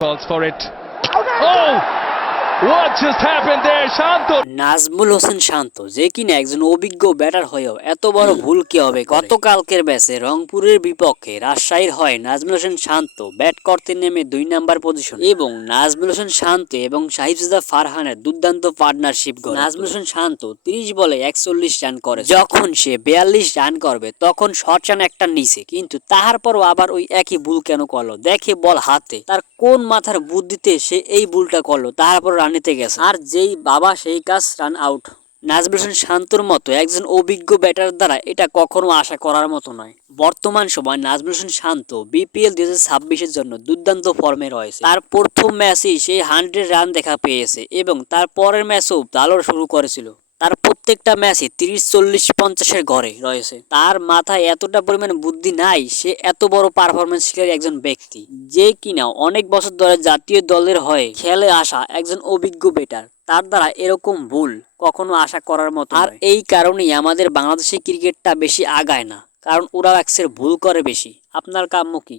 Calls for it. Oh! What just happened there, Shanto? Nazmul Hossain শান্ত যে কিনা একজন অভিজ্ঞ ব্যাটার হয়েও এত বড় ভুল কি হবে গতকালকের ম্যাচে রংপুরের বিপক্ষে রাজশাহীর হয়ে নাজমুল হোসেন শান্ত ব্যাট করতে নেমে 2 নাম্বার পজিশন এবং নাজমুল হোসেন শান্ত এবং সাহিবজাদা ফারহানের দুর্দান্ত পার্টনারশিপ গড়ে নাজমুল হোসেন শান্ত 30 বলে 41 রান করে যখন সে 42 রান করবে তখন শর্ট রান একটা নিচে কিন্তু তাহার পরও আবার ওই একই ভুল কেন করলো দেখে বল হাতে তার কোন মাথার বুদ্ধিতে সে এই ভুলটা করলো তারপর রানিতে গেছে আর যেই বাবা সেই কাজ রান আউট নাজমুল হোসেন শান্তর মতো একজন অভিজ্ঞ ব্যাটার দ্বারা এটা কখনো আশা করার মতো নয় বর্তমান সময় নাজমুল হোসেন শান্ত বিপিএল 2026-এর জন্য দুর্দান্ত ফর্মে রয়েছে তার প্রথম ম্যাচেই সে 100 রান দেখা পেয়েছে এবং তার পরের ম্যাচও ভালো শুরু করেছিল তার প্রত্যেকটা ম্যাচে 30-40-50-এর ঘরে রয়েছে তার মাথায় এতটা পরিমাণ বুদ্ধি নাই সে এত বড় পারফরমেন্স শিকারী একজন ব্যক্তি যে কিনা অনেক বছর ধরে জাতীয় দলের হয়ে খেলে আসা একজন অভিজ্ঞ ব্যাটার তার দ্বারা এরকম ভুল কখনো আশা করার মতো আর এই কারণেই আমাদের বাংলাদেশি ক্রিকেটটা বেশি আগায় না কারণ ওরা অ্যাক্সের ভুল করে বেশি আপনার কাম্য কি